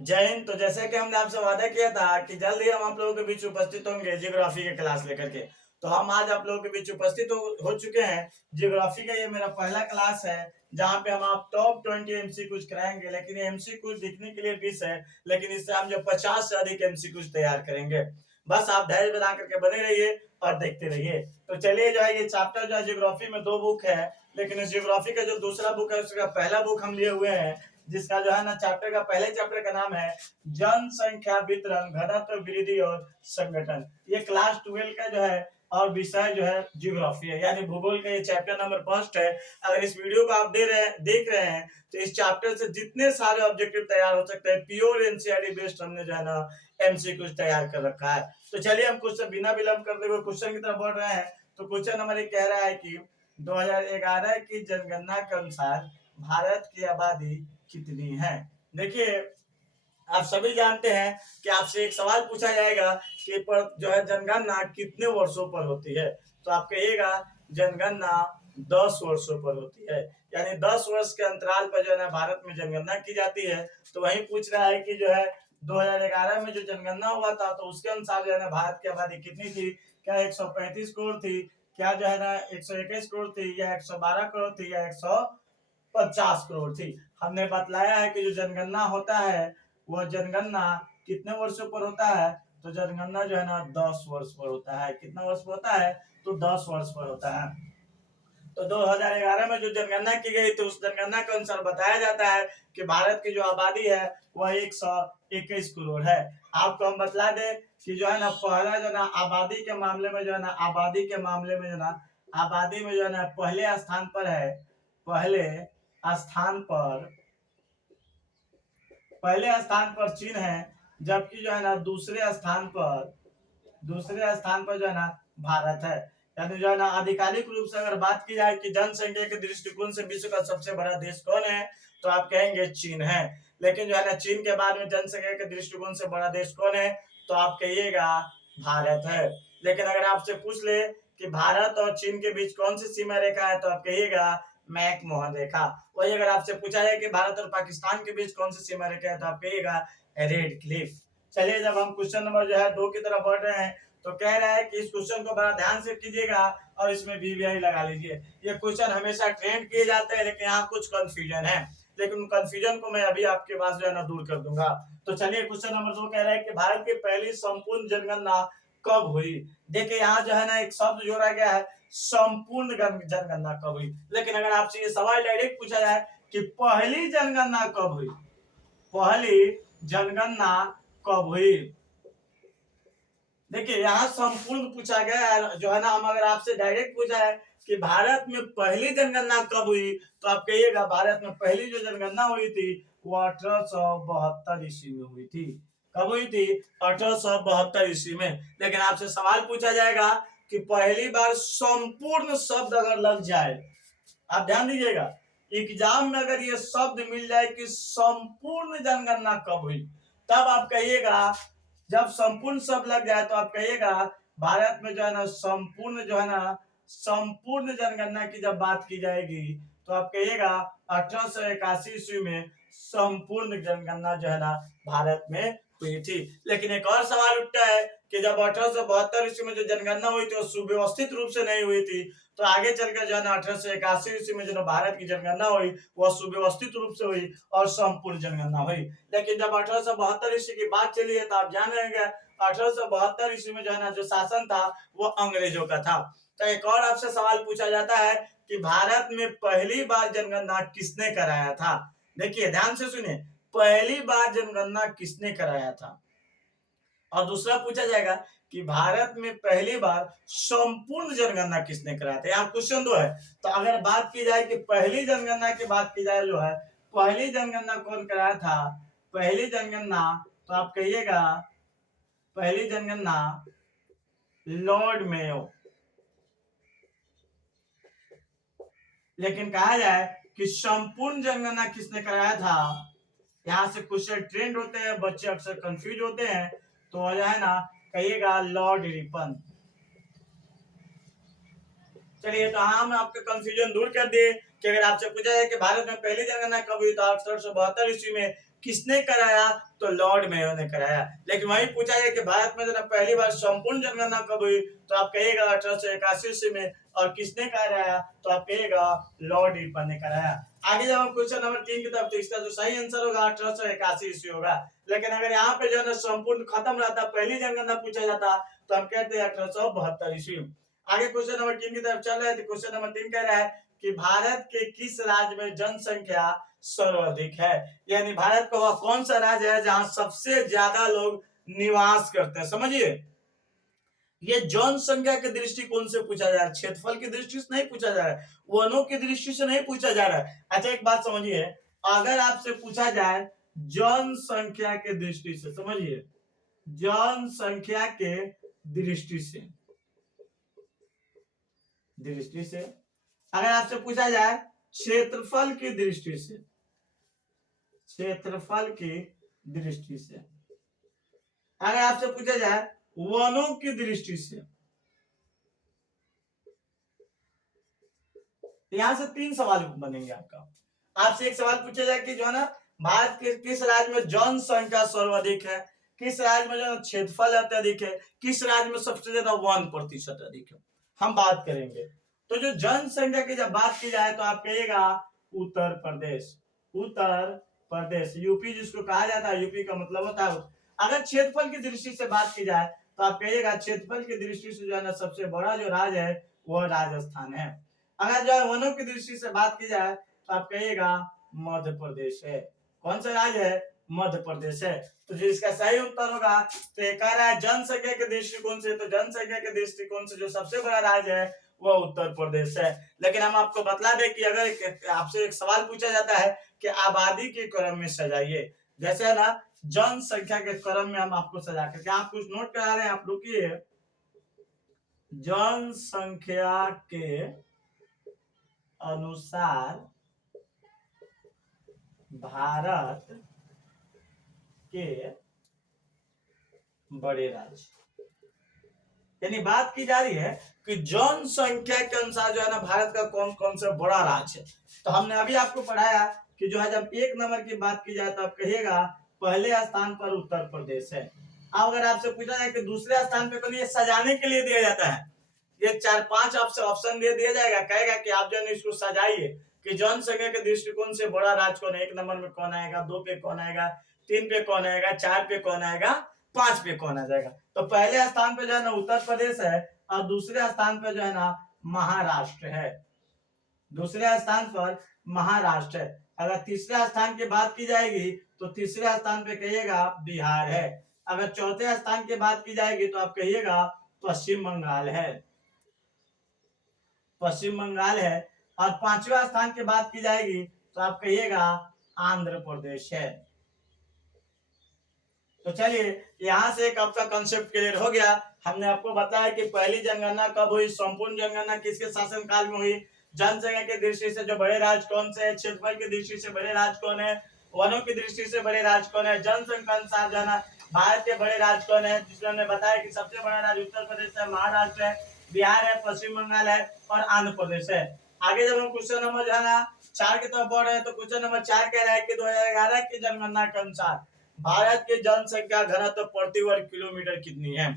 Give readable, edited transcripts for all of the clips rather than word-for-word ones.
जय हिंद। तो जैसे कि हमने आपसे वादा किया था कि जल्द ही हम आप लोगों के बीच उपस्थित होंगे जियोग्राफी के क्लास लेकर के। तो हम आज आप लोगों के बीच उपस्थित हो चुके हैं। जियोग्राफी का ये मेरा पहला क्लास है जहाँ पे हम आप टॉप 20 एमसीक्यूज कराएंगे। लेकिन ये एमसीक्यूज दिखने के लिए 20 है, लेकिन इससे हम जो 50 से अधिक एमसीक्यूज तैयार करेंगे। बस आप धैर्य बना करके बने रहिए और देखते रहिए। तो चलिए, जो है ये चैप्टर जो है जियोग्राफी में 2 बुक है, लेकिन इस जियोग्राफी का जो दूसरा बुक है उसका पहला बुक हम लिए हुए हैं, जिसका जो है ना चैप्टर का पहले चैप्टर का नाम है जनसंख्या वितरण, घनत्व, वृद्धि और संगठन। ये क्लास 12 का जो है और विषय जो है जियोग्राफी है, यानी भूगोल का ये चैप्टर नंबर फर्स्ट है। अगर इस वीडियो को आप देख रहे हैं तो इस चैप्टर से जितने सारे ऑब्जेक्टिव तैयार हो सकते हैं, प्योर एनसीईआरटी बेस्ड हमने जो है ना एमसीक्यूज तैयार कर रखा है। तो चलिए हम क्वेश्चन बिना विलंब करते हुए क्वेश्चन की तरफ बढ़ रहे हैं। तो क्वेश्चन नंबर 1 कह रहा है कि 2011 की जनगणना के अनुसार भारत की आबादी कितनी है। देखिए, आप सभी जानते हैं कि आपसे एक सवाल पूछा जाएगा कि पर जो है जनगणना कितने वर्षों पर होती है। तो आप कहिएगा जनगणना 10 वर्षों पर होती है, यानी 10 वर्ष के अंतराल पर जो है ना भारत में जनगणना की जाती है। तो वही पूछ रहा है कि जो है 2011 में जो जनगणना हुआ था तो उसके अनुसार जो है ना भारत की आबादी कितनी थी। क्या 135 करोड़ थी, क्या जो है ना 121 करोड़ थी, या 112 करोड़ थी, या 150 करोड़ थी। हमने बतलाया है कि जो जनगणना होता है वह जनगणना कितने वर्षों पर होता है। तो जनगणना जो है ना 10 वर्ष पर होता है। कितना वर्ष पर होता है? तो 10 वर्ष पर होता है। तो 2011 में जो जनगणना की गई थी उस जनगणना के अनुसार बताया जाता है कि भारत की जो आबादी है वह 121 करोड़ है। आपको हम बतला दें कि जो है ना पहला जो ना आबादी के मामले में जो है ना आबादी के मामले में जो ना आबादी में जो है ना पहले स्थान पर है। पहले स्थान पर पहले स्थान पर चीन है, जबकि जो है ना दूसरे स्थान पर जो है ना भारत है। यानी जो है ना आधिकारिक रूप से अगर बात की जाए कि जनसंख्या के दृष्टिकोण से विश्व का सबसे बड़ा देश कौन है, तो आप कहेंगे चीन है। लेकिन जो है ना चीन के बाद में जनसंख्या के दृष्टिकोण से बड़ा देश कौन है, तो आप कहिएगा भारत है। लेकिन अगर आपसे पूछ ले कि भारत और चीन के बीच कौन सी सीमा रेखा है, तो आप कहिएगा मैक मोहन रेखा। वही अगर आपसे पूछा जाए कि भारत और पाकिस्तान के बीच कौन सी सीमा रेखा है, तो आप कहिएगा रेड क्लिफ। चलिए, जब हम क्वेश्चन नंबर जो है 2 की तरफ बढ़ रहे हैं तो कह रहा है कि इस क्वेश्चन को बड़ा ध्यान से कीजिएगा और इसमें वीवीआई लगा लीजिए। ये क्वेश्चन हमेशा ट्रेंड किए जाते हैं, लेकिन यहाँ कुछ कंफ्यूजन है, लेकिन कंफ्यूजन को मैं अभी आपके पास जो है ना दूर कर दूंगा। तो चलिए, क्वेश्चन नंबर 2 कह रहा है कि भारत की पहली संपूर्ण जनगणना कब हुई। देखिए, यहाँ जो है ना एक शब्द जोड़ा गया है, संपूर्ण जनगणना कब हुई। लेकिन अगर आपसे ये सवाल डायरेक्ट पूछा जाए कि पहली जनगणना कब हुई, पहली जनगणना कब हुई, देखिए यहाँ संपूर्ण पूछा गया है। जो है ना हम अगर आपसे डायरेक्ट पूछा है कि भारत में पहली जनगणना कब हुई, तो आप कहिएगा भारत में पहली जो जनगणना हुई थी वो 1872 ईस्वी में हुई थी। कब हुई थी? 1872 ईस्वी में। लेकिन आपसे सवाल पूछा जाएगा कि पहली बार संपूर्ण शब्द अगर लग जाए, आप ध्यान दीजिएगा, एग्जाम में अगर ये शब्द मिल जाए कि संपूर्ण जनगणना कब हुई, तब आप कहिएगा, जब संपूर्ण शब्द लग जाए तो आप कहिएगा भारत में जो है ना संपूर्ण जनगणना की जब बात की जाएगी तो आप कहिएगा 1881 ईस्वी में संपूर्ण जनगणना जो है ना भारत में हुई थी। लेकिन एक और सवाल उठता है कि जब 1872 ईस्वी में जो जनगणना हुई थी वो सुव्यवस्थित रूप से नहीं हुई थी, तो आगे चलकर जो है ना 1881 ईस्वी में जो भारत की जनगणना हुई वह सुव्यवस्थित रूप से हुई और संपूर्ण जनगणना हुई। लेकिन जब 1872 ईस्वी की बात चली है तो आप जान रहे हैं 1872 ईस्वी में जो है ना जो शासन था वो अंग्रेजों का था। तो एक और आपसे सवाल पूछा जाता है कि भारत में पहली बार जनगणना किसने कराया था। देखिए ध्यान से सुनिए, पहली बार जनगणना किसने कराया था। और दूसरा पूछा जाएगा कि भारत में पहली बार संपूर्ण जनगणना किसने कराया था। यहाँ क्वेश्चन 2 है। तो अगर बात की जाए कि पहली जनगणना की बात की जाए, जो है पहली जनगणना कौन कराया था, पहली जनगणना, तो आप कहिएगा पहली जनगणना लॉर्ड मेयो। लेकिन कहा जाए कि संपूर्ण जनगणना किसने कराया था, यहाँ से क्वेश्चन ट्रेंड होते हैं, बच्चे अक्सर कंफ्यूज होते हैं, तो जो है ना कहिएगा लॉर्ड रिपन। चलिए, तो हम आपके कंफ्यूजन दूर कर दिए कि अगर आपसे पूछा जाए कि भारत में पहली जनगणना कब हुई तो 1872 ईस्वी में किसने कराया? तो लॉर्ड मेयो ने कराया। लेकिन वही पूछा जाए कि भारत में जब पहली बार संपूर्ण जनगणना कब हुई, तो आप कहिएगा 1881 में। और किसने कराया? तो आप कहिएगा लॉर्ड रिपन ने कराया। आगे जब हम क्वेश्चन नंबर 3 की तरफ, तो इसका जो सही आंसर होगा 1881 ईस्वी होगा। लेकिन अगर यहाँ पे जो है ना संपूर्ण खत्म रहता, पहली जनगणना पूछा जाता, तो हम कहते हैं 1872 ईस्वी। आगे क्वेश्चन नंबर 3 की तरफ चल रहे हैं। तो क्वेश्चन नंबर 3 कह रहा है कि भारत के किस राज्य में जनसंख्या सर्वाधिक है? यानी भारत का वह कौन सा राज्य है जहां सबसे ज्यादा लोग निवास करते हैं? समझिए, ये जनसंख्या के दृष्टिकोण से पूछा जा रहा है, क्षेत्रफल की दृष्टि से नहीं पूछा जा रहा है, वनों की दृष्टि से नहीं पूछा जा रहा है। अच्छा, एक बात समझिए, अगर आपसे पूछा जाए जनसंख्या के दृष्टि से, समझिए जनसंख्या के दृष्टि से अगर आपसे पूछा जाए क्षेत्रफल की दृष्टि से, अगर आपसे पूछा जाए वनों की दृष्टि से, यहां से 3 सवाल बनेंगे आपका। आपसे एक सवाल पूछा जाए कि जो है ना भारत के किस राज्य में जनसंख्या सर्वाधिक है, किस राज्य में जो क्षेत्रफल अत्यधिक है, किस राज्य में सबसे ज्यादा 1% अधिक है, हम बात करेंगे। तो जो जनसंख्या की जब बात की जाए तो आप कहिएगा उत्तर प्रदेश, यूपी जिसको कहा जाता है, यूपी का मतलब होता है। अगर क्षेत्रफल की दृष्टि से बात की जाए तो आप कहिएगा क्षेत्रफल की दृष्टि से जो है ना सबसे बड़ा जो राज्य है वह राजस्थान है। अगर जो है वनों की दृष्टि से बात की जाए तो आप कहिएगा मध्य प्रदेश है। कौन सा राज्य है? मध्य प्रदेश है। तो जो इसका सही उत्तर होगा, तो ये कह रहा है जनसंख्या के दृष्टिकोण से, तो जनसंख्या के दृष्टिकोण से जो सबसे बड़ा राज्य है वह उत्तर प्रदेश है। लेकिन हम आपको बतला दें कि अगर आपसे एक सवाल पूछा जाता है कि आबादी के क्रम में सजाइए, जैसे है ना जनसंख्या के क्रम में हम आपको सजा करके, आप कुछ नोट करा रहे हैं, आप रुकिए। जनसंख्या के अनुसार भारत के बड़े राज्य, यानी बात की जा रही है कि जनसंख्या के अनुसार जो है ना भारत का कौन कौन सा बड़ा राज्य है। तो हमने अभी आपको पढ़ाया कि जो है जब 1 नंबर की बात की जाए तो आप कहिएगा पहले स्थान पर उत्तर प्रदेश है। अब अगर आपसे पूछा जाए कि दूसरे स्थान पे कौन, ये सजाने के लिए दिया जाता है, ये 4-5 आपसे ऑप्शन दे दिया जाएगा, कहेगा कि आप जो है इसको सजाइए कि जनसंख्या के दृष्टिकोण से बड़ा राज्य कौन है, 1 नंबर में कौन आएगा, 2 पे कौन आएगा, 3 पे कौन आएगा, 4 पे कौन आएगा, 5 पे कौन आ जाएगा। तो पहले स्थान पे जो है ना उत्तर प्रदेश है और दूसरे स्थान पे जो है ना महाराष्ट्र है, दूसरे स्थान पर महाराष्ट्र है। अगर तीसरे स्थान की बात की जाएगी तो तीसरे स्थान पे कहिएगा बिहार है। अगर चौथे स्थान की बात की जाएगी तो आप कहिएगा पश्चिम बंगाल है, और 5वां स्थान की बात की जाएगी तो आप कहिएगा आंध्र प्रदेश है। तो चलिए यहां से एक आपका कॉन्सेप्ट क्लियर हो गया। हमने आपको बताया कि पहली जनगणना कब हुई, संपूर्ण जनगणना किसके शासन काल में हुई, जनसंख्या की दृष्टि से जो बड़े राज्य कौन से है, क्षेत्रफल की दृष्टि से बड़े राज्य कौन है, वनों की दृष्टि से बड़े राज्य कौन है, जनसंख्या अनुसार जाना भारत के बड़े राज्य कौन है, जिसमें हमने बताया कि सबसे बड़ा राज्य उत्तर प्रदेश है, महाराष्ट्र है, बिहार है, पश्चिम बंगाल है और आंध्र प्रदेश है। आगे जब हम क्वेश्चन नंबर जो है ना 4 की तरफ बढ़ रहे हैं तो क्वेश्चन नंबर 4 कह रहा है कि 2011 की जनगणना के अनुसार भारत की जनसंख्या घनत्व प्रति वर्ग किलोमीटर कितनी है।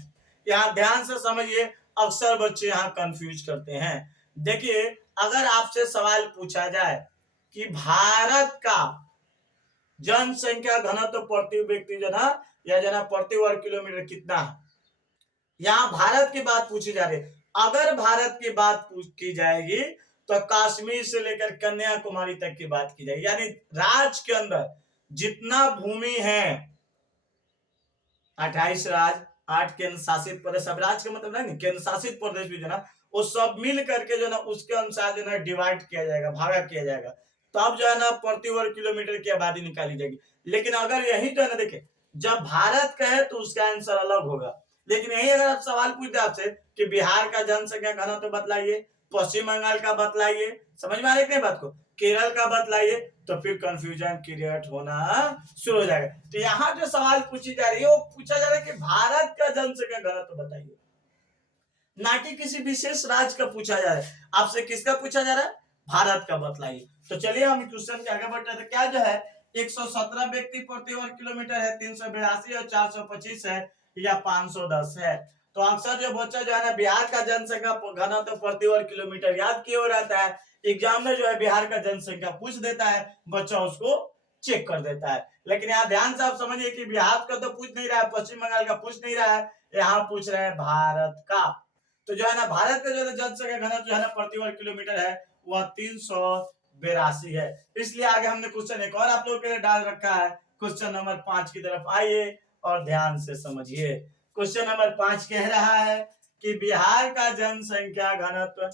यहाँ ध्यान से समझिए, अक्सर बच्चे यहाँ कंफ्यूज करते हैं। देखिए, अगर आपसे सवाल पूछा जाए कि भारत का जनसंख्या घनत्व प्रति व्यक्ति जो ना या जना प्रति वर्ग किलोमीटर कितना है, यहाँ भारत की बात पूछी जा रही है। अगर भारत की बात की जाएगी तो कश्मीर से लेकर कन्याकुमारी तक की बात की जाएगी, यानी राज्य के अंदर जितना भूमि है, 28 राज्य, 8 केंद्र शासित प्रदेश, सब राज्य का मतलब नहीं, केंद्र शासित प्रदेश भी जो ना वो सब मिल करके जो ना उसके अनुसार जो ना डिवाइड किया जाएगा, भागा किया जाएगा, तब जो है ना प्रति वर्ग किलोमीटर की आबादी निकाली जाएगी। लेकिन अगर यही जो है ना देखे, जब भारत का है तो उसका आंसर अलग होगा। लेकिन यही अगर आप सवाल पूछते आपसे कि बिहार का जनसंख्या घनत्व बतलाइए, पश्चिम बंगाल का बतलाइए, समझ में आ रही है बात को, केरल का बतलाइए, तो फिर कंफ्यूजन क्रिएट होना शुरू हो जाएगा। तो यहाँ जो सवाल पूछी जा रही है वो पूछा जा रहा है कि भारत का जनसंख्या घनत्व बताइए, ना कि किसी विशेष राज्य का पूछा जा रहा है। आपसे किसका पूछा जा रहा है? भारत का बतलाइए। तो चलिए हम क्वेश्चन के आगे बढ़ते हैं। तो क्या जो है 117 व्यक्ति प्रति वर्ग किलोमीटर है, 382 और 425 है या 510 है। तो अक्सर जो बच्चा जो है ना बिहार का जनसंख्या घनत्व प्रति वर्ग किलोमीटर याद किए हो रहता है, एग्जाम में जो है बिहार का जनसंख्या पूछ देता है, बच्चा उसको चेक कर देता है। लेकिन यहाँ ध्यान से आप समझिए कि बिहार का तो पूछ नहीं रहा है, पश्चिम बंगाल का पूछ नहीं रहा है, यहाँ पूछ रहे हैं भारत का। तो जो है ना भारत का जो है जनसंख्या घनत्व जो है ना प्रति वर्ग किलोमीटर है वह 382 है। इसलिए आगे हमने क्वेश्चन एक और आप लोगों के लिए डाल रखा है। क्वेश्चन नंबर 5 की तरफ आइए और ध्यान से समझिए। क्वेश्चन नंबर 5 कह रहा है कि बिहार का जनसंख्या घनत्व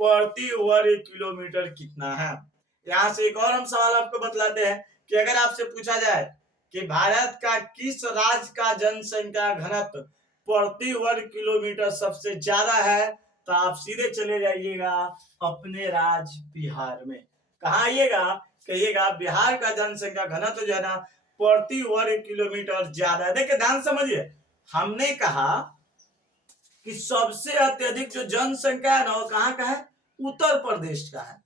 प्रति वर्ग किलोमीटर कितना है। यहां से एक और हम सवाल आपको बतलाते हैं कि अगर आपसे पूछा जाए कि भारत का किस राज्य का जनसंख्या घनत्व प्रति वर्ग किलोमीटर सबसे ज्यादा है, तो आप सीधे चले जाइएगा अपने राज्य बिहार में। कहा आइएगा, कहिएगा बिहार का जनसंख्या घनत्व जो है ना प्रति वर्ग किलोमीटर ज्यादा है। देखिए ध्यान समझिए, हमने कहा कि सबसे अत्यधिक जो जनसंख्या है ना वो कहाँ का है, उत्तर प्रदेश का है।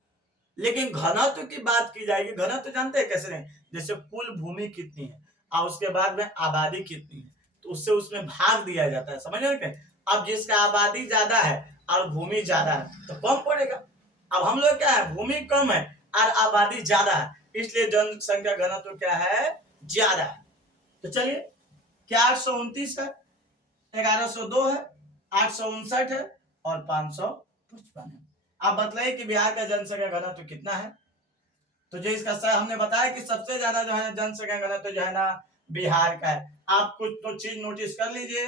लेकिन घनत्व की बात की जाएगी, घनत्व जानते हैं कैसे नहीं, जैसे कुल भूमि कितनी है और उसके बाद में आबादी कितनी है, तो उससे उसमें भाग दिया जाता है, समझ रहे हैं। अब जिसका आबादी ज्यादा है और भूमि ज्यादा है तो कम पड़ेगा। अब हम लोग क्या है, भूमि कम है और आबादी ज्यादा है, इसलिए जनसंख्या घनत्व क्या है, ज्यादा है। तो चलिए, क्या 829 है, 1102 है, 859 है और 555 है। आप बतलाइए कि बिहार का जनसंख्या घनत्व कितना है। तो जो इसका सर हमने बताया कि सबसे ज्यादा जो है जनसंख्या घनत्व जो है ना बिहार का है। आप कुछ तो चीज नोटिस कर लीजिए,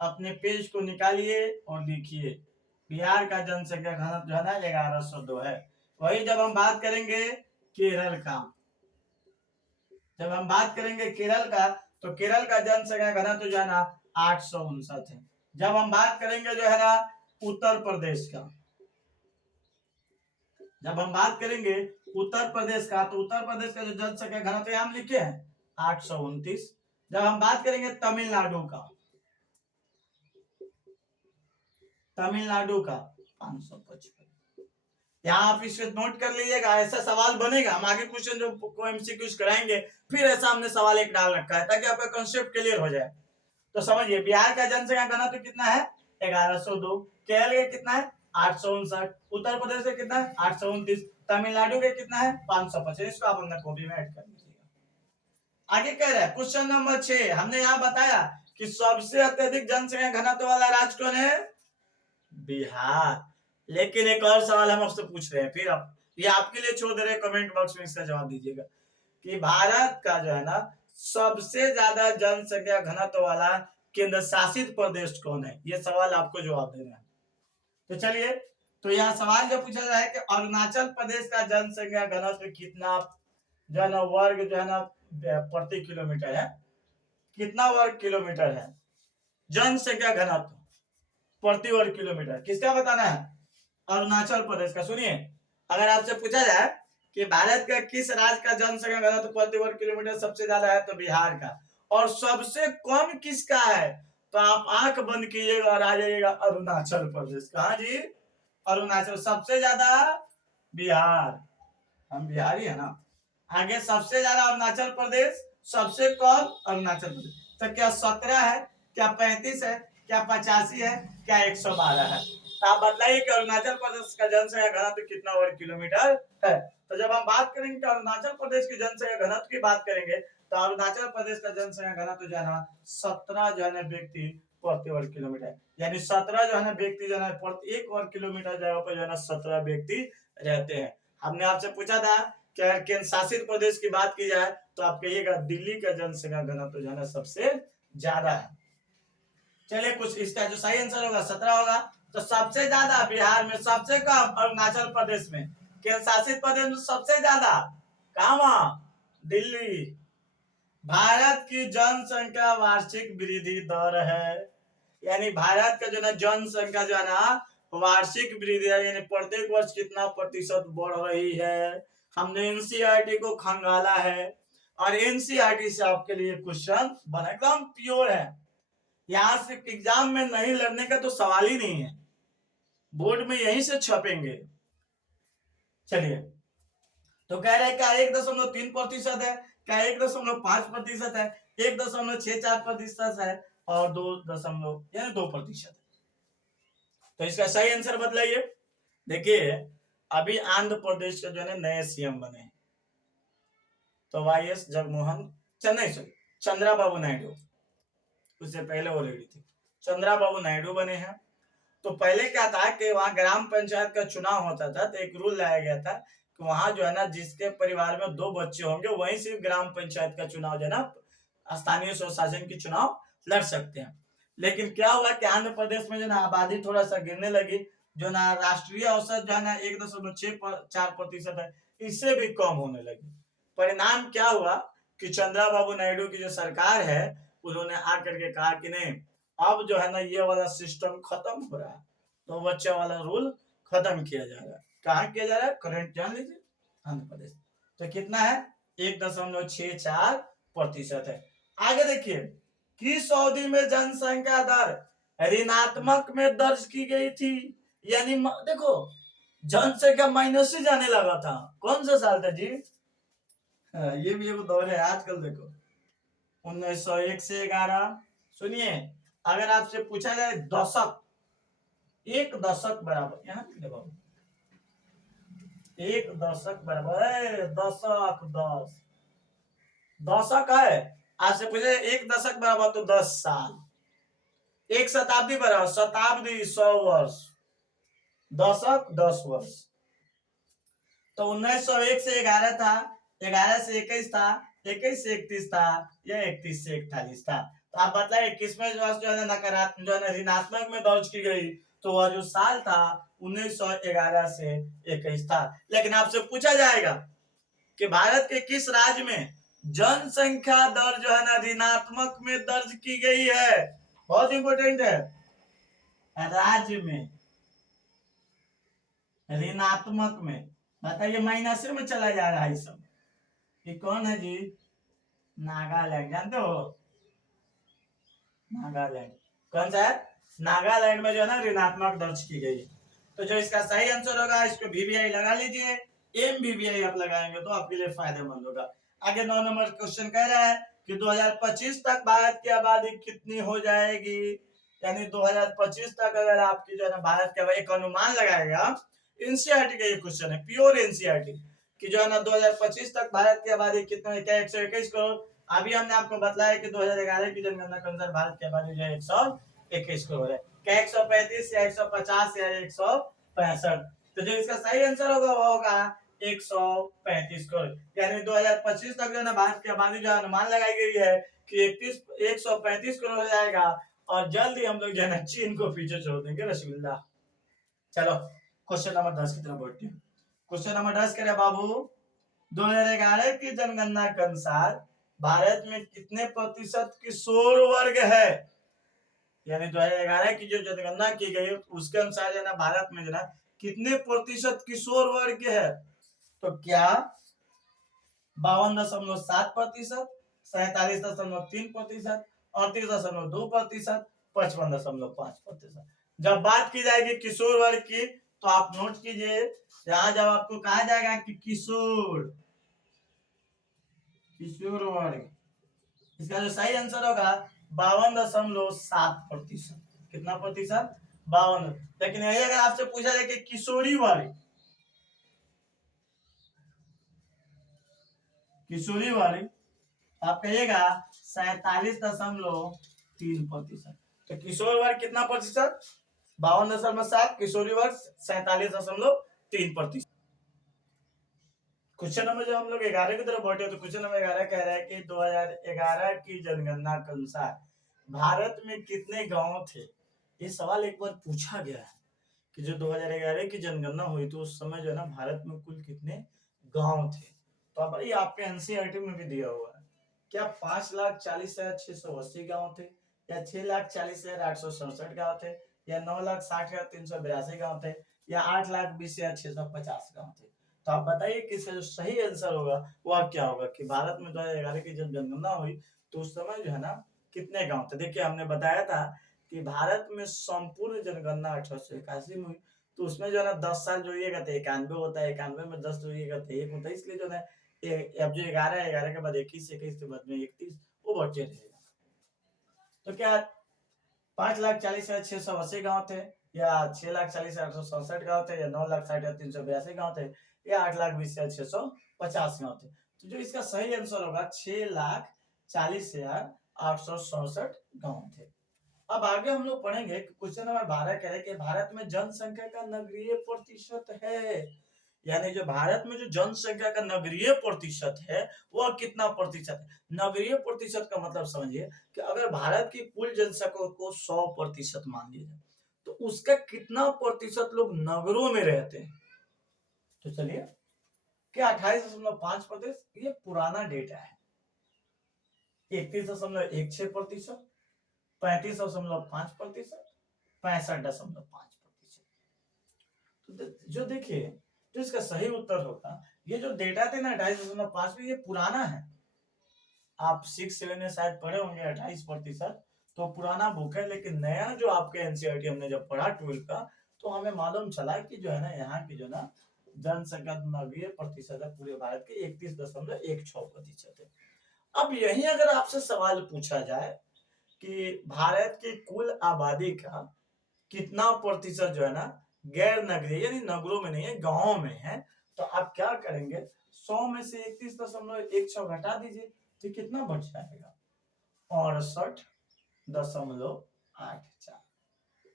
अपने पेज को निकालिए और लिखिए, बिहार का जनसंख्या घनत्व जो है ना 1102 है। वही जब हम बात करेंगे केरल का, जब हम बात करेंगे केरल का, तो केरल का जनसंख्या घनत्व जो है ना 859 है। जब हम बात करेंगे जो है ना उत्तर प्रदेश का, जब हम बात करेंगे उत्तर प्रदेश का, तो उत्तर प्रदेश का जो जनसंख्या घनत्व हम लिखे हैं 829। जब हम बात करेंगे तमिलनाडु का, तमिलनाडु का 555। यहाँ आप इसे नोट कर लीजिएगा, ऐसा सवाल बनेगा, हम आगे क्वेश्चन जो को एमसीक्यूज कराएंगे फिर ऐसा हमने सवाल एक डाल रखा है ताकि आपका कॉन्सेप्ट क्लियर हो जाए। तो समझिए बिहार का जनसंख्या घनत्व कितना है, 1102। केरल का कितना है, 859। उत्तर प्रदेश का कितना है, 829। तमिलनाडु का कितना है, 555। इसको आप अपना कॉपी में ऐड कर लीजिएगा। आगे कह रहा है क्वेश्चन नंबर 6, हमने यहाँ बताया कि सबसे अत्यधिक जनसंख्या घनत्व वाला राज्य कौन है, बिहार। लेकिन एक और सवाल हम आपसे पूछ रहे हैं, फिर आप ये आपके लिए छोड़ दे रहे हैं, कमेंट बॉक्स में इसका जवाब दीजिएगा कि भारत का जो है ना सबसे ज्यादा जनसंख्या घनत्व वाला केंद्र शासित प्रदेश कौन है, ये सवाल आपको जवाब देना है। तो चलिए, तो यहाँ सवाल जो पूछा जाए कि अरुणाचल प्रदेश का जनसंख्या घनत्व कितना जो है ना वर्ग जो है ना प्रति किलोमीटर है, कितना वर्ग किलोमीटर है जनसंख्या घनत्व प्रति वर्ग किलोमीटर, किसका बताना है, अरुणाचल प्रदेश का। सुनिए, अगर आपसे पूछा जाए कि भारत का किस राज्य का जनसंख्या घनत्व प्रति वर्ग किलोमीटर सबसे ज्यादा है, तो बिहार का। और सबसे कम किसका है, तो आप आंख बंद कीजिएगा और आ जाइएगा अरुणाचल प्रदेश। कहा जी, अरुणाचल। सबसे ज्यादा बिहार, हम बिहारी है ना। आगे सबसे ज्यादा अरुणाचल प्रदेश, सबसे कम अरुणाचल प्रदेश। तो क्या 17 है, क्या 35 है, क्या 85 है, क्या 112 है। तो आप बताइए कि अरुणाचल प्रदेश का जनसंख्या घनत्व कितना वर्ग किलोमीटर है। तो जब हम बात करेंगे अरुणाचल प्रदेश की जनसंख्या घनत्व की बात करेंगे, तो अरुणाचल प्रदेश का जनसंख्या घनत्व जो है ना 17 जो है ना व्यक्ति प्रति वर्ग किलोमीटर, यानी 17 जो है ना व्यक्ति जो है प्रति 1 वर्ग किलोमीटर जगह पर जो है ना 17 व्यक्ति रहते हैं। हमने आपसे पूछा था कि अगर केंद्र शासित प्रदेश की बात की जाए तो आप कहिएगा दिल्ली का जनसंख्या घनत्व जो है ना सबसे ज्यादा है। चलिए, कुछ इसका जो सही आंसर होगा 17 होगा। तो सबसे ज्यादा बिहार में, सबसे कम अरुणाचल प्रदेश में, केंद्र शासित प्रदेश में सबसे ज्यादा कहां, दिल्ली। भारत की जनसंख्या वार्षिक वृद्धि दर है, यानी भारत का जो ना जनसंख्या जो है ना वार्षिक वृद्धि है, यानी प्रत्येक वर्ष कितना प्रतिशत बढ़ रही है। हमने एनसीईआरटी को खंगाला है और एनसीईआरटी से आपके लिए क्वेश्चन बना, एकदम प्योर है। यहां से एग्जाम में नहीं लड़ने का तो सवाल ही नहीं है, बोर्ड में यहीं से छपेंगे। चलिए, तो कह रहे हैं क्या 1.3% है, क्या 1.5% है, 1.64% है और 2% है। तो इसका सही आंसर बतलाइए। देखिए अभी आंध्र प्रदेश के जो है नए सीएम बने हैं, तो वाईएस जगमोहन चेन्नई सॉरी चंद्राबाबू नायडू, उससे पहले वो रेडी थे, चंद्राबाबू नायडू बने हैं। तो पहले क्या था कि वहां ग्राम पंचायत का चुनाव होता था, तो एक रूल लाया गया था कि वहां जो है ना जिसके परिवार में 2 बच्चे होंगे वहीं सिर्फ ग्राम पंचायत का चुनाव जो है ना स्थानीय स्वशासन की चुनाव लड़ सकते हैं। लेकिन क्या हुआ कि आंध्र प्रदेश में जो ना आबादी थोड़ा सा गिरने लगी, जो ना राष्ट्रीय औसत जो है ना 1.64% है, इससे भी कम होने लगी। परिणाम क्या हुआ कि चंद्राबाबू नायडू की जो सरकार है उन्होंने आकर के कहा कि नहीं, अब जो है ना ये वाला सिस्टम खत्म हो रहा है, तो बच्चा वाला रूल खत्म किया जा रहा है। कहाँ किया जा रहा है, करंट जान लीजिए, आंध्र प्रदेश। तो कितना है, 1.64% है। आगे देखिए, किस अवधि में जनसंख्या दर ऋणात्मक में दर्ज की गई थी, यानी देखो जनसंख्या माइनस से जाने लगा था, कौन सा साल था जी? ये भी एक दौर है आजकल। देखो 1901 से 11, सुनिए अगर आपसे पूछा जाए दशक, एक दशक बराबर, यहाँ लिख दे बाबू, एक दशक बराबर है दशक, 10 दशक है। आपसे पूछे एक दशक बराबर तो 10 साल, एक शताब्दी बराबर शताब्दी 100 वर्ष, दशक 10 वर्ष। तो 1901 से 11 था, 11 से 21 था, 21 से 31 था, या 31 से 41 था। तो आप बताइए किसमें जो है नकारात्मक जो है ऋणात्मक में दर्ज की गई, तो वह जो साल था 1911 से 21 था। लेकिन आपसे पूछा जाएगा कि भारत के किस राज्य में जनसंख्या दर जो है ना ऋणात्मक में दर्ज की गई है, बहुत इंपोर्टेंट है, राज्य में ऋणात्मक में। बताइए माइनस में चला जा रहा है सब, ये कौन है जी? नागालैंड, जानते हो नागालैंड, कौन सा है? नागालैंड में जो है ना ऋणात्मक दर्ज की गई। तो जो इसका सही आंसर होगा इसको वीवीआई लगा लीजिए, एम वीवीआई आप लगाएंगे तो आपके लिए फायदेमंद होगा। आगे 9 नंबर क्वेश्चन कह रहा है कि 2025 तक भारत की आबादी कितनी हो जाएगी, यानी 2025 तक अगर आपकी जो है ना भारत का एक अनुमान लगाएगा। एनसीईआरटी का ये क्वेश्चन है, प्योर एनसीईआरटी, कि जो है ना 2025 तक भारत की आबादी कितना है, क्या 121 करोड़। अभी हमने आपको बताया कि 2011 की जनगणना के अनुसार भारत की आबादी जो है 121 करोड़ है, क्या 135 या 150 या 165। तो जो इसका सही आंसर होगा वो होगा 135 करोड़, यानी 2025 तक जो है भारत की आबादी जो अनुमान लगाई गई है कि 135 करोड़ हो जाएगा, और जल्द ही हम लोग जो है ना चीन को पीछे छोड़ देंगे, रसगुल्ला। चलो क्वेश्चन नंबर 10 की तरफ बढ़ते हैं। क्वेश्चन नंबर 10 करे बाबू, 2011 की जनगणना के अनुसार भारत में कितने प्रतिशत किशोर वर्ग है, यानी 2011 की जो जनगणना की गई उसके अनुसार जो है भारत में जो है कितने प्रतिशत किशोर वर्ग है। तो क्या 52.7%, 47.3%, 38.2%, 55.5%। जब बात की जाएगी किशोर वर्ग की तो आप नोट कीजिए, यहाँ जब आपको कहा जाएगा कि किशोर वर्ग, इसका जो सही आंसर होगा 52.7%। कितना प्रतिशत? 52। लेकिन यही अगर आपसे पूछा जाए कि किशोरी वर्ग, आप कहिएगा 47.3%। तो किशोर वर्ग कितना प्रतिशत? 52.7, किशोरी वर्ग 47.3%। क्वेश्चन नंबर जो हम लोग 11 की तरफ बढ़े तो क्वेश्चन नंबर 11 कह रहा है कि 2011 की जनगणना के अनुसार भारत में कितने गांव थे। ये सवाल एक बार पूछा गया है कि जो 2011 की जनगणना हुई तो उस समय जो है ना भारत में कुल कितने गांव थे। तो अब ये आपके एनसीईआरटी में भी दिया हुआ है, क्या 5,40,680 गांव थे, या 6,40,867 गांव थे, या 9,60,382 गांव थे, या 8,20,650 गांव थे। तो आप बताइए कि इसका जो सही आंसर होगा वह क्या होगा, कि भारत में 2011 की जब जनगणना हुई तो उस समय जो है ना कितने गांव थे। देखिए हमने बताया था कि भारत में संपूर्ण जनगणना 1881 में हुई, तो उसमें जो है ना 10 साल जोड़िएगा तो 91 होता है, 91 में 10 जोड़िएगा तो 1 होता है, इसलिए जो है अब जो 11 के बाद 21 के बाद में 31 वो बढ़ते रहेगा। तो क्या 5,40,680 गांव थे, या 6,40,867 गांव थे, या 9,60,382 गांव थे, या 8,20,650 गांव थे। तो जो इसका सही आंसर होगा 6,40,867 गांव थे। अब आगे हम लोग पढ़ेंगे क्वेश्चन नंबर 12 कह रहे हैं कि भारत में जनसंख्या का नगरीय प्रतिशत है, यानी जो भारत में जो जनसंख्या का नगरीय प्रतिशत है वह कितना प्रतिशत है। नगरीय प्रतिशत का मतलब समझिए कि अगर भारत की कुल जनसंख्या को 100% मान लिया जाए तो उसका कितना प्रतिशत लोग नगरों में रहते हैं। तो चलिए क्या 28.5% ये पुराना डेटा है, 31.16%, 35.5%, 65.5%। तो जो देखिए जो इसका सही उत्तर होगा, ये जो डेटा थे ना 28.5 में, ये पुराना है। आप 6-7 में शायद पढ़े होंगे 28%, तो पुराना बुक है। लेकिन नया जो आपके एनसीईआरटी हमने जब पढ़ा 12 का, तो हमें मालूम चला कि जो है ना यहाँ की जो ना जनसंख्या नगरीय प्रतिशत है पूरे भारत के 31.16% है। अब यही अगर आपसे सवाल पूछा जाए कि भारत की कुल आबादी का कितना प्रतिशत जो है ना गैर नगरीय यानी नगरों में नहीं है, गांवों में है, तो आप क्या करेंगे, 100 में से 31.16 घटा दीजिए, तो कितना बच जाएगा 68.84।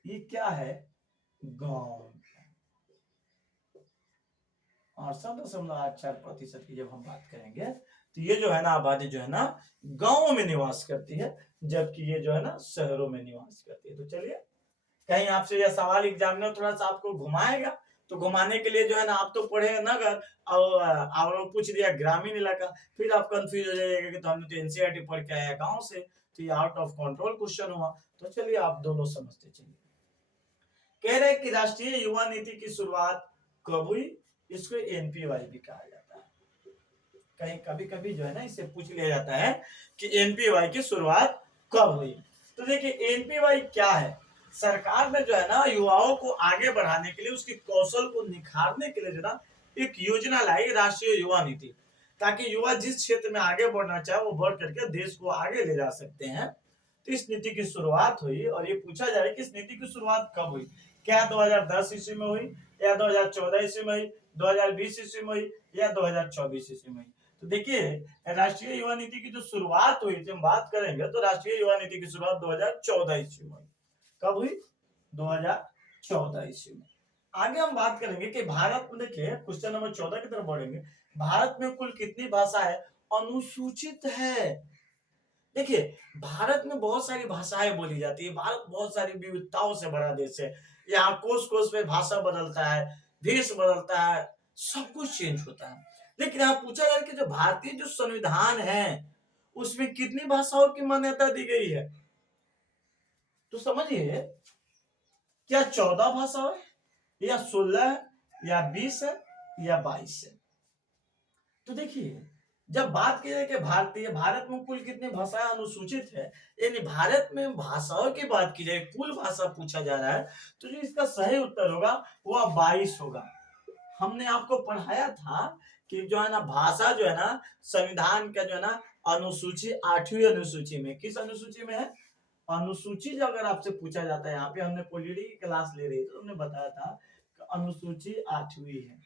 ये क्या है, गांव। 68.84% की जब हम बात करेंगे तो ये जो है ना आबादी जो है ना गांवों में निवास करती है, जबकि ये जो है ना शहरों में निवास करती है। तो चलिए कहीं आपसे यह सवाल एग्जामिनर थोड़ा सा आपको घुमाएगा, तो घुमाने के लिए जो है ना आप तो पढ़े नगर और पूछ दिया ग्रामीण इलाका, फिर आप कंफ्यूज हो जाइएगा कि तो हमने तो एनसीईआरटी पढ़ के आया गांव से, तो ये आउट ऑफ कंट्रोल क्वेश्चन हुआ। तो चलिए आप दोनों समझते चलिए। कह रहे कि राष्ट्रीय युवा नीति की शुरुआत कब हुई, इसको एनपीवाई भी कहा जाता है। कहीं कभी कभी जो है ना इससे पूछ लिया जाता है कि एनपीवाई की शुरुआत कब हुई। तो देखिए एनपीवाई क्या है, सरकार ने जो है ना युवाओं को आगे बढ़ाने के लिए, उसके कौशल को निखारने के लिए जो ना एक योजना लाई, राष्ट्रीय युवा नीति, ताकि युवा जिस क्षेत्र में आगे बढ़ना चाहे वो बढ़ करके देश को आगे ले जा सकते हैं। तो इस नीति की शुरुआत हुई, और ये पूछा जाए कि इस नीति की शुरुआत कब हुई, क्या 2010 ईस्वी में हुई, या 2014 ईस्वी में हुई, 2020 ईस्वी में हुई, या 2024 ईस्वी में हुई। तो देखिए राष्ट्रीय युवा नीति की जो शुरुआत हुई थी, हम बात करेंगे तो राष्ट्रीय युवा नीति की शुरुआत 2014 ईस्वी में हुई। कब हुई, 2014 ईस्वी में। आगे हम बात करेंगे कि भारत में, देखिए क्वेश्चन नंबर 14 की तरफ बढ़ेंगे, भारत में कुल कितनी भाषाएं अनुसूचित है। देखिए भारत में बहुत सारी भाषाएं बोली जाती है, भारत बहुत सारी विविधताओं से भरा देश है, यहाँ कोस कोस में भाषा बदलता है, देश बदलता है, सब कुछ चेंज होता है। लेकिन यहाँ पूछा जाए कि जो भारतीय जो संविधान है उसमें कितनी भाषाओं की मान्यता दी गई है, तो समझिए क्या 14 भाषा है, या 16 है, या 20 है, या 22 है। तो देखिए जब बात की जाए कि भारत में कुल कितनी भाषाएं अनुसूचित है, यानी भारत में भाषाओं की बात की जाए, कुल भाषा पूछा जा रहा है, तो जो इसका सही उत्तर होगा वह 22 होगा। हमने आपको पढ़ाया था कि जो है ना भाषा जो है ना संविधान का जो है ना अनुसूची 8वीं अनुसूची में, किस अनुसूची में है, अनुसूची जो अगर आपसे पूछा जाता है, यहाँ पे हमने पॉलिटी की क्लास ले रही तो हमने बताया था कि अनुसूची 8वीं है,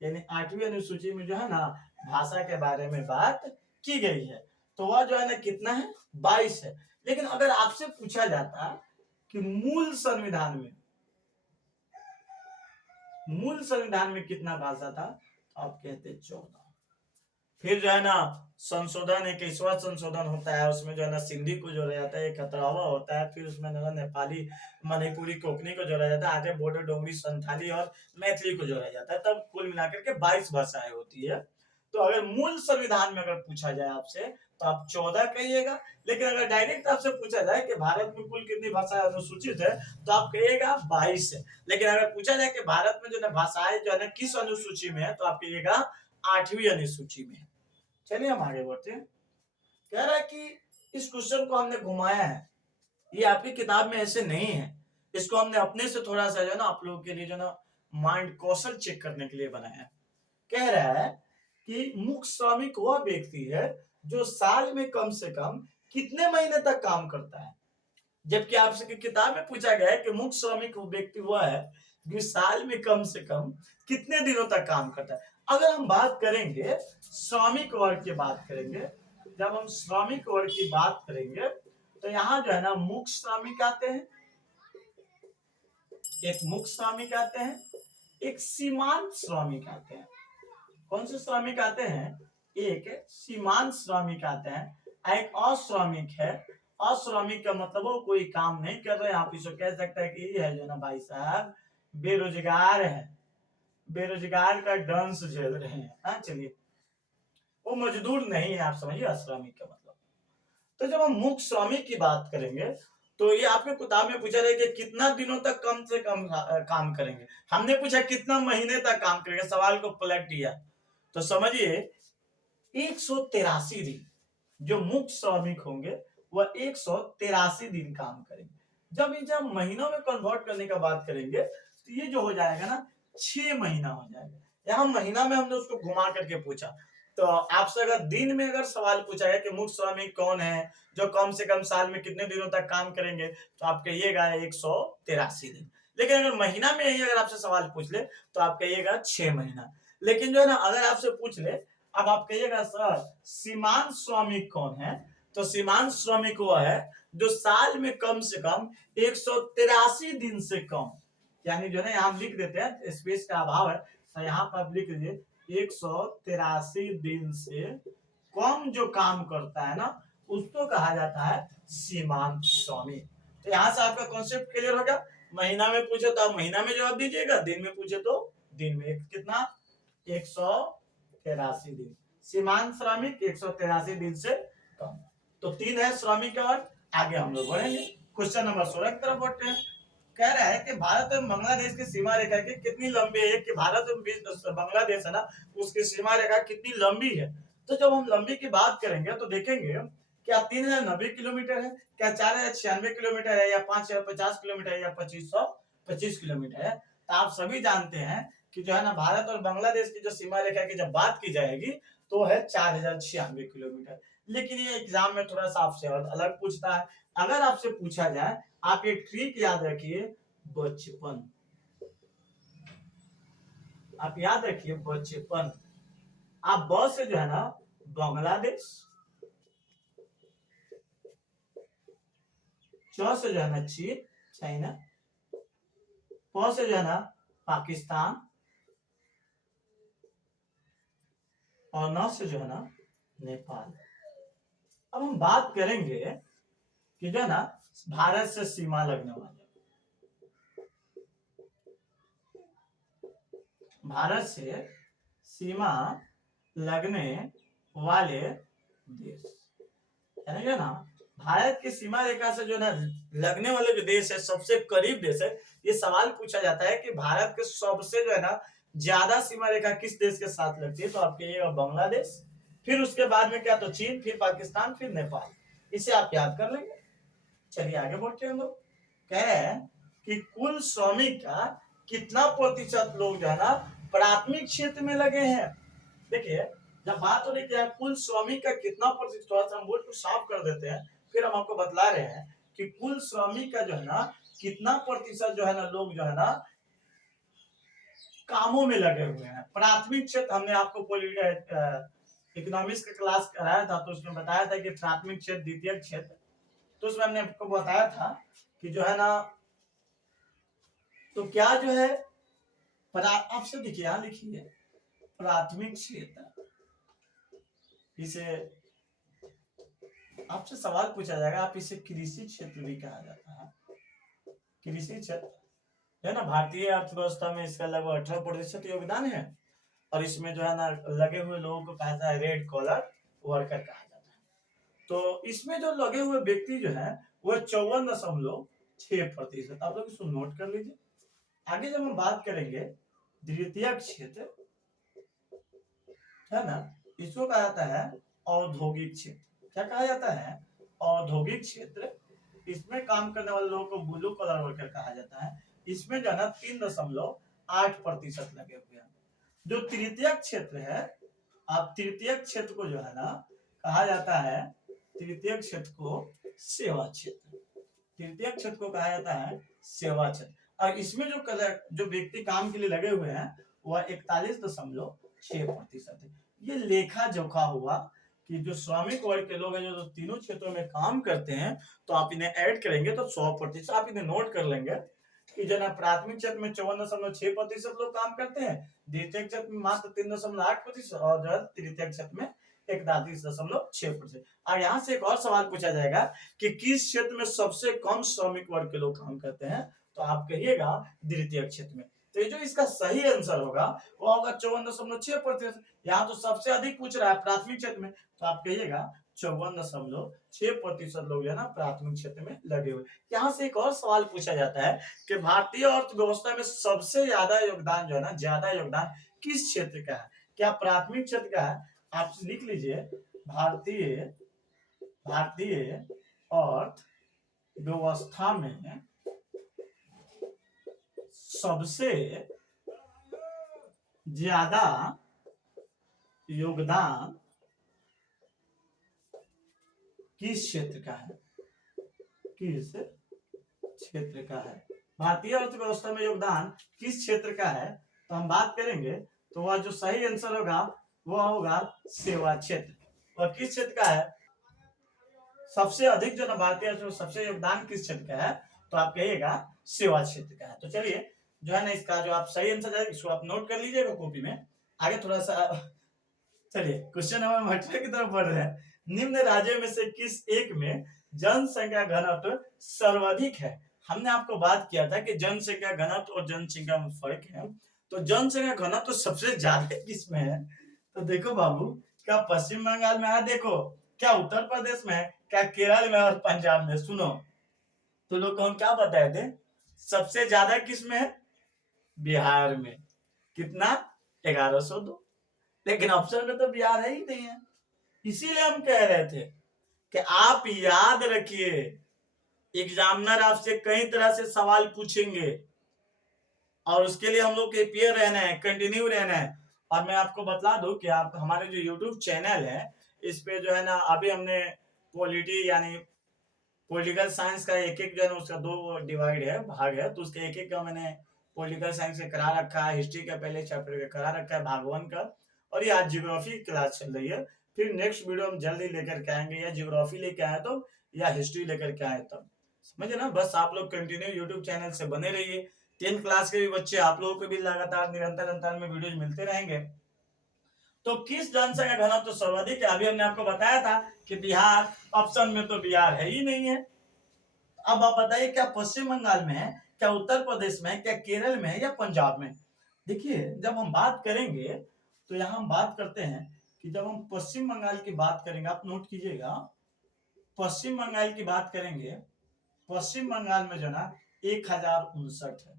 यानी 8वीं अनुसूची में जो है ना भाषा के बारे में बात की गई है। तो वह जो है ना कितना है, 22 है। लेकिन अगर आपसे पूछा जाता कि मूल संविधान में कितना भाषा था, तो आप कहते 14। फिर जो है ना संशोधन, 21वां संशोधन होता है, उसमें जो है ना सिंधी को जोड़ा जाता है, 71वां होता है, फिर उसमें जो है नेपाली, मणिपुरी, कोंकणी को जोड़ा जाता है, आगे बोडो, डोगरी, संथाली और मैथिली को जोड़ा जाता है, तब कुल मिलाकर के 22 भाषाएं होती है। तो अगर मूल संविधान में अगर पूछा जाए आपसे तो आप 14 कहिएगा, लेकिन अगर डायरेक्ट आपसे पूछा जाए कि भारत में कुल कितनी भाषाएं अनुसूचित है तो आप कहिएगा 22 है। लेकिन अगर पूछा जाए कि भारत में जो है भाषाएं जो है ना किस अनुसूची में है, तो आप कहिएगा 8वीं अनुसूची में है। चलिए हम आगे बढ़ते हैं। कह रहा है कि इस क्वेश्चन को हमने घुमाया है, ये आपकी किताब में ऐसे नहीं है, इसको हमने अपने से थोड़ा सा जो है ना आप लोगों के लिए जो ना माइंड कौशल चेक करने के लिए बनाया है। कह रहा है कि मुख्य श्रमिक वह व्यक्ति है जो साल में कम से कम कितने महीने तक काम करता है। जबकि आपसे किताब में पूछा गया है कि मुख्य श्रमिक वो व्यक्ति हुआ है जो साल में कम से कम कितने दिनों तक काम करता है। अगर हम बात करेंगे श्रमिक वर्ग की बात करेंगे, जब हम श्रमिक वर्ग की बात करेंगे तो यहाँ जो है ना मुख्य श्रमिक आते हैं, एक मुख्य श्रमिक आते हैं, एक सीमांत श्रमिक आते हैं। कौन से श्रमिक आते हैं? एक सीमांत श्रमिक आते हैं, एक अश्रमिक है। अश्रमिक का मतलब वो कोई काम नहीं कर रहे हैं, आप इसको कह सकते हैं कि ये है जो ना भाई साहब बेरोजगार है, बेरोजगार का दंश झेल रहे हैं। हाँ चलिए, वो मजदूर नहीं है, आप समझिए अश्रमिक का मतलब। तो जब हम मुख्य श्रमिक की बात करेंगे तो ये आपके किताब में पूछा रहे कि कितना दिनों तक कम से कम काम करेंगे। हमने पूछा कितना महीने तक काम करेंगे, सवाल को पलट दिया। तो समझिए 183 दिन जो मुख्य श्रमिक होंगे वह 183 दिन काम करेंगे। जब महीनों में कन्वर्ट करने का बात करेंगे तो ये जो हो जाएगा ना 6 महीना हो जाएगा। यहाँ महीना में हमने उसको घुमा करके पूछा। तो आपसे अगर दिन में अगर सवाल पूछा गया कि मुख्य श्रमिक कौन है जो कम से कम साल में कितने दिनों तक काम करेंगे, तो आप कहिएगा 183 दिन। लेकिन अगर महीना में ही अगर आपसे सवाल पूछ ले तो आप कहिएगा 6 महीना। लेकिन जो है ना अगर आपसे पूछ ले, अब आप कहिएगा सर सीमांत श्रमिक कौन है, तो सीमांत श्रमिक वो है जो साल में कम से कम 183 दिन से कम, यानी जो है यहाँ हम लिख देते हैं, स्पेस का अभाव है तो यहाँ पर आप लिख लीजिए 183 दिन से कम जो काम करता है ना उसको कहा जाता है सीमांत श्रमिक। तो यहाँ से आपका कॉन्सेप्ट क्लियर हो गया। महीना में पूछे तो आप महीना में जवाब दीजिएगा, दिन में पूछे तो दिन में। कितना? 183 दिन। सीमांत श्रमिक 183 दिन से कम। तो 3 है श्रमिक। और आगे हम लोग बढ़ेंगे, क्वेश्चन नंबर 16 की तरफ बढ़ते हैं। कह रहा है कि भारत और बांग्लादेश की सीमा रेखा की कितनी लंबी है, कि भारत और बांग्लादेश है ना उसकी सीमा रेखा कितनी लंबी है। तो जब हम लंबी की बात करेंगे तो देखेंगे क्या 3090 किलोमीटर है, क्या 4096 किलोमीटर है, या 5050 किलोमीटर है, या 2525 किलोमीटर है। तो आप सभी जानते हैं कि जो है ना भारत और बांग्लादेश की जो सीमा रेखा की जब बात की जाएगी तो है 4096 किलोमीटर। लेकिन ये एग्जाम में थोड़ा सा आपसे अलग पूछता है। अगर आपसे पूछा जाए, आप एक ट्रिक याद रखिए, बचपन। आप याद रखिए बचपन। आप ब से जो है ना बांग्लादेश, च से जो है ना चीन चाइना, प से जो है ना पाकिस्तान, और न से जो है ना नेपाल। अब हम बात करेंगे कि जो है ना भारत से सीमा लगने वाले, भारत से सीमा लगने वाले देश, यानी जो ना भारत की सीमा रेखा से जो ना लगने वाले जो देश है, सबसे करीब देश है। ये सवाल पूछा जाता है कि भारत के सबसे जो है ना ज्यादा सीमा रेखा किस देश के साथ लगती है, तो आप कहिएगा बांग्लादेश, फिर उसके बाद में क्या तो चीन, फिर पाकिस्तान, फिर नेपाल। इसे आप याद कर लेंगे। चलिए आगे बढ़ते हैं। हम लोग कह रहे हैं कि कुल श्रमिक का कितना प्रतिशत लोग जो है ना प्राथमिक क्षेत्र में लगे हैं। देखिए जब बात हो रही है कुल श्रमिक का कितना प्रतिशत, थोड़ा सा हम बोर्ड को साफ कर देते हैं, फिर हम आपको बतला रहे हैं कि कुल श्रमिक का जो है ना कितना प्रतिशत जो है ना लोग जो है ना कामों में लगे हुए हैं। प्राथमिक क्षेत्र हमने आपको इकोनॉमिक्स का क्लास कराया था, तो उसमें बताया था कि प्राथमिक क्षेत्र, द्वितीयक क्षेत्र। तो उसमें हमने आपको बताया था कि जो है ना तो क्या जो है आपसे देखिए यहां लिखिए प्राथमिक क्षेत्र, इसे आपसे सवाल पूछा जाएगा, आप इसे कृषि क्षेत्र भी कहा जाता है। कृषि क्षेत्र है ना, भारतीय अर्थव्यवस्था में इसका लगभग 18% योगदान है, और इसमें जो है ना लगे हुए लोगों को कहा जाता है रेड कॉलर वर्कर कहा जाता है। तो इसमें जो लगे हुए व्यक्ति जो है वह 54.6%। आप लोग इसको नोट कर लीजिए। आगे जब हम बात करेंगे द्वितीयक क्षेत्र है ना, इसको कहा जाता है औद्योगिक क्षेत्र। क्या कहा जाता है? औद्योगिक क्षेत्र। इसमें काम करने वाले लोगों को ब्लू कॉलर वर्कर कहा जाता है। इसमें जो है ना 3.8% लगे हुए हैं। जो तृतीयक क्षेत्र है आप तृतीयक क्षेत्र को जो है ना कहा जाता है, तृतीयक क्षेत्र को सेवा क्षेत्र, तृतीयक क्षेत्र को कहा जाता है सेवा क्षेत्र। और इसमें जो व्यक्ति काम के लिए लगे हुए हैं वह 41.6% है। ये लेखा जोखा हुआ कि जो श्रमिक वर्ग के लोग हैं जो तीनों क्षेत्रों में काम करते हैं, तो आप इन्हें ऐड करेंगे तो 100%। आप इन्हें नोट कर लेंगे कि जो ना प्राथमिक क्षेत्र में 54.6% लोग काम करते हैं, द्वितीय क्षेत्र में मात्र 3.8% और जो है तृतीय क्षेत्र में 41.6%। और यहाँ से एक और सवाल पूछा जाएगा कि किस क्षेत्र में सबसे कम श्रमिक वर्ग के लोग काम करते हैं, तो आप कहिएगा द्वितीय क्षेत्र में। तो ये जो इसका सही आंसर होगा वो होगा 54.6%। यहाँ तो सबसे अधिक पूछ रहा है प्राथमिक क्षेत्र में, तो आप कहिएगा 54.6% लोग जो है ना प्राथमिक क्षेत्र में लगे हुए। यहाँ से एक और सवाल पूछा जाता है कि भारतीय अर्थव्यवस्था में सबसे ज्यादा योगदान जो है ना, ज्यादा योगदान किस क्षेत्र का है? क्या प्राथमिक क्षेत्र का है? आप लिख लीजिए भारतीय अर्थव्यवस्था में सबसे ज्यादा योगदान किस क्षेत्र का है? किस क्षेत्र का है? भारतीय अर्थव्यवस्था में योगदान किस क्षेत्र का है? तो हम बात करेंगे तो वह जो सही आंसर होगा वह होगा सेवा क्षेत्र। और किस क्षेत्र का है सबसे अधिक जो ना भारतीय अर्थव्यवस्था सबसे योगदान किस क्षेत्र का है? तो आप कहिएगा सेवा क्षेत्र का है। तो चलिए जो है ना इसका जो आप सही आंसर है इसको आप नोट कर लीजिएगा कॉपी में। आगे थोड़ा सा चलिए क्वेश्चन नंबर 18 की तरफ बढ़ रहे हैं। निम्न राज्यों में से किस एक में जनसंख्या घनत्व सर्वाधिक है? हमने आपको बात किया था कि जनसंख्या घनत्व और जनसंख्या में फर्क है। तो जनसंख्या घनत्व सबसे ज्यादा किस में है? तो देखो बाबू, क्या पश्चिम बंगाल में है? देखो, क्या उत्तर प्रदेश में है? क्या केरल में और पंजाब में? सुनो तो लोग को हम क्या बताए थे, सबसे ज्यादा किस में है? बिहार में। कितना? 1102। लेकिन ऑप्शन में तो बिहार है ही नहीं है। इसीलिए हम कह रहे थे कि आप याद रखिए, एग्जामिनर आपसे कई तरह से सवाल पूछेंगे और उसके लिए हम लोग के प्रिपेयर रहना है, कंटिन्यू रहना है। और मैं आपको बता दूं कि आप हमारे जो यूट्यूब चैनल है इस पे जो है ना अभी हमने पॉलिटी यानी पॉलिटिकल साइंस का एक जो है ना उसका 2 डिवाइड है, भाग है। तो उसके एक का मैंने पॉलिटिकल साइंस का करा रखा है, हिस्ट्री का पहले चैप्टर का करा रखा है भाग 1 का, और ये आज ज्योग्राफी की क्लास चल रही है। फिर नेक्स्ट वीडियो हम जल्दी लेकर के आएंगे, या ज्योग्राफी लेके आए तो या हिस्ट्री लेकर के आए तब, समझे ना। बस आप लोग कंटिन्यू यूट्यूब चैनल से बने रहिए। 10th क्लास के भी बच्चे आप लोगों को भी लगातार निरंतर अंतर में वीडियोज मिलते रहेंगे। तो किस जनसंख्या घनत्व तो सर्वाधिक है? अभी हमने आपको बताया था कि बिहार, ऑप्शन में तो बिहार है ही नहीं है। अब आप बताइए, क्या पश्चिम बंगाल में है, क्या उत्तर प्रदेश में, क्या केरल में है, या पंजाब में? देखिए जब हम बात करेंगे तो यहाँ हम बात करते हैं कि जब हम पश्चिम बंगाल की बात करेंगे, आप नोट कीजिएगा, पश्चिम बंगाल की बात करेंगे, पश्चिम बंगाल में जो ना 1059 है।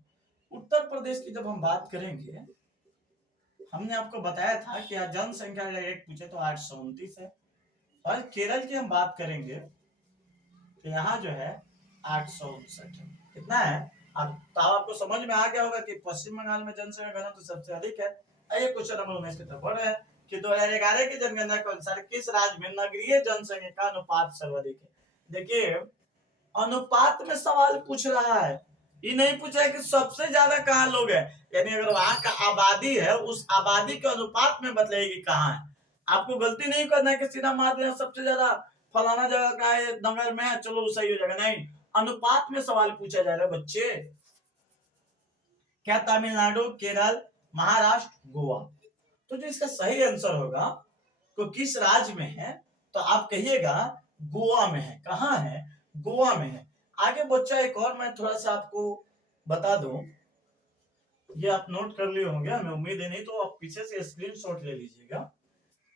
उत्तर प्रदेश की जब हम बात करेंगे, हमने आपको बताया था कि जनसंख्या एक पूछे तो 829 है। और केरल की हम बात करेंगे तो यहाँ जो है 859 है। कितना है? अब तो आपको समझ में आ गया होगा कि पश्चिम बंगाल में जनसंख्या घनत्व तो सबसे अधिक है। आइए क्वेश्चन नंबर 19 की तरफ बढ़ रहे हैं कि 2011 की जनगणना के अनुसार किस राज्य में नगरीय जनसंख्या का अनुपात सर्वाधिक है? देखिए अनुपात में सवाल पूछ रहा है, ये नहीं पूछा है कि सबसे ज्यादा कहाँ लोग हैं, यानी अगर वहां का आबादी है उस आबादी के अनुपात में बतलाएगी कहाँ है। आपको गलती नहीं करना है कि सीधा मार देना सबसे ज्यादा फलाना जगह का है नगर में, चलो सही हो जाएगा। नहीं, अनुपात में सवाल पूछा जा रहा है बच्चे। क्या तमिलनाडु, केरल, महाराष्ट्र, गोवा? तो जो इसका सही आंसर होगा तो किस राज्य में है, तो आप कहिएगा गोवा में है। कहाँ है? गोवा में है। आगे बच्चा एक और मैं थोड़ा सा आपको बता दूं, ये आप नोट कर लिए होंगे, हमें उम्मीद है, नहीं तो आप पीछे से स्क्रीनशॉट ले लीजिएगा।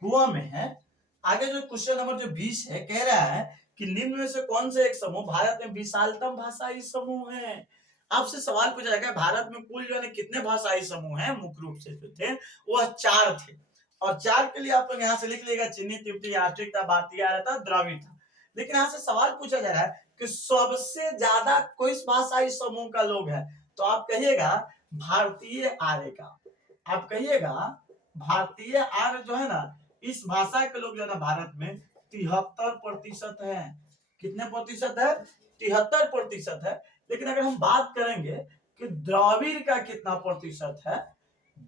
गोवा में है। आगे जो क्वेश्चन नंबर जो 20 है, कह रहा है कि निम्न में से कौन से एक समूह भारत में विशालतम भाषाई समूह है? आपसे सवाल पूछा जाएगा भारत में कुल जो है कितने भाषाई समूह हैं? मुख्य रूप से जो थे वह 4 थे। और 4 के लिए आप लोग यहाँ से लिख लीजिएगा, चिन्हित, तिब्बती, आर्टिक था, भारतीय आर्य था, द्रविड़ था। लेकिन यहाँ से सवाल पूछा जा रहा है कि सबसे ज्यादा किस भाषाई समूह का लोग है? तो आप कहिएगा भारतीय आर्य का। आप कहिएगा भारतीय आर्य जो है ना इस भाषा के लोग जो है ना भारत में 73% है। कितने प्रतिशत है? 73% है। लेकिन अगर हम बात करेंगे कि द्रविड़ का कितना प्रतिशत है,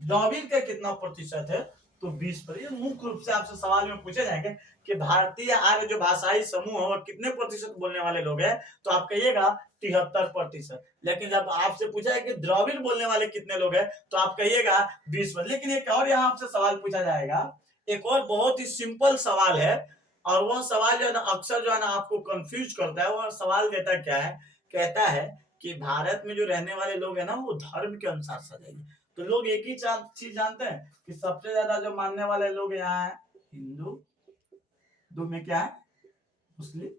द्रविड़ का कितना प्रतिशत है, तो 20%। मुख्य रूप से आपसे सवाल में पूछे जाएंगे कि भारतीय आर्य जो भाषाई समूह है वो कितने प्रतिशत बोलने वाले लोग हैं, तो आप कहिएगा 73%। लेकिन जब आपसे पूछा है कि द्रविड़ बोलने वाले कितने लोग हैं, तो आप कहिएगा 20%। लेकिन एक और यहाँ आपसे सवाल पूछा जाएगा, एक और बहुत ही सिंपल सवाल है, और वह सवाल जो है ना अक्सर जो है ना आपको कंफ्यूज करता है। वह सवाल देता क्या है, कहता है कि भारत में जो रहने वाले लोग हैं ना वो धर्म के अनुसार सजाइए। तो लोग एक ही चीज जानते हैं कि सबसे ज्यादा जो मानने वाले लोग यहाँ है हिंदू, दो में क्या है मुस्लिम।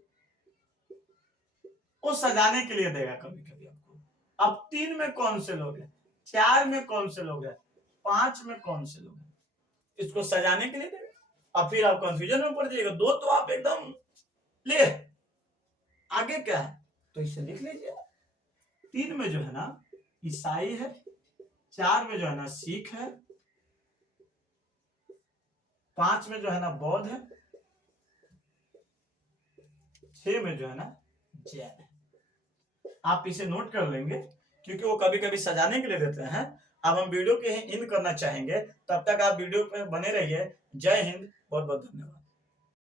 वो सजाने के लिए देगा कभी कभी आपको। अब 3 में कौन से लोग हैं, 4 में कौन से लोग हैं, 5 में कौन से लोग हैं, इसको सजाने के लिए देगा। और फिर आप कंफ्यूजन में पड़ जाइएगा। 2 तो आप एकदम ले, आगे क्या है तो इसे लिख लीजिए। 3 में जो है ना ईसाई है, 4 में जो है ना सिख है, 5 में जो है ना बौद्ध है, 6 में जो है ना जैन है। आप इसे नोट कर लेंगे क्योंकि वो कभी कभी सजाने के लिए देते हैं। अब हम वीडियो के ही इन करना चाहेंगे, तब तक आप वीडियो पे बने रहिए। जय हिंद, बहुत बहुत धन्यवाद।